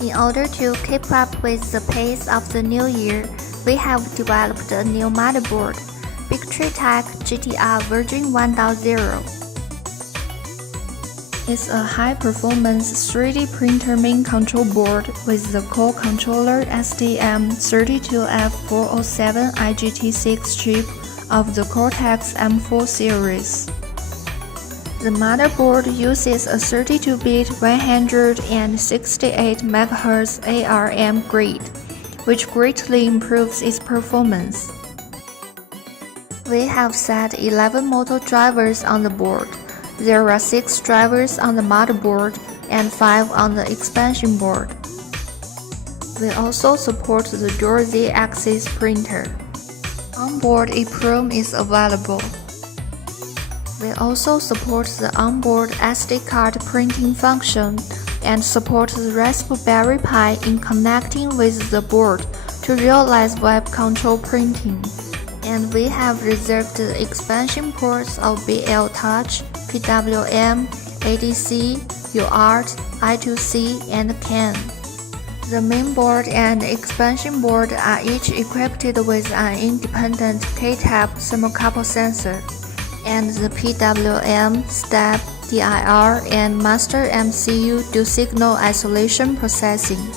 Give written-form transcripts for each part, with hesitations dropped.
In order to keep up with the pace of the new year, we have developed a new motherboard, Bigtreetech GTR V1.0. It's a high-performance 3D printer main control board with the core controller STM32F407 IGT6 chip of the Cortex M4 series. The motherboard uses a 32-bit 168 MHz ARM grid, which greatly improves its performance. We have set 11 motor drivers on the board. There are 6 drivers on the motherboard and 5 on the expansion board. We also support the dual Z-axis printer. Onboard EEPROM is available. We also support the onboard SD card printing function and support the Raspberry Pi in connecting with the board to realize web control printing. And we have reserved the expansion ports of BL Touch, PWM, ADC, UART, I2C, and CAN. The main board and expansion board are each equipped with an independent K-type thermocouple sensor, and the PWM, STEP, DIR, and Master MCU do signal isolation processing.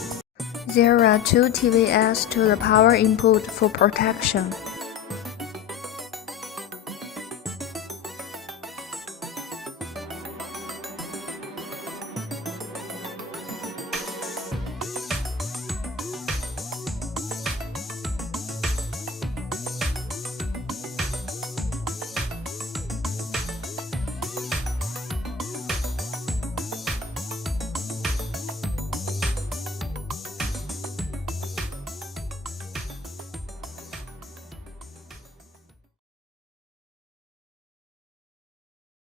There are 2 TVS to the power input for protection.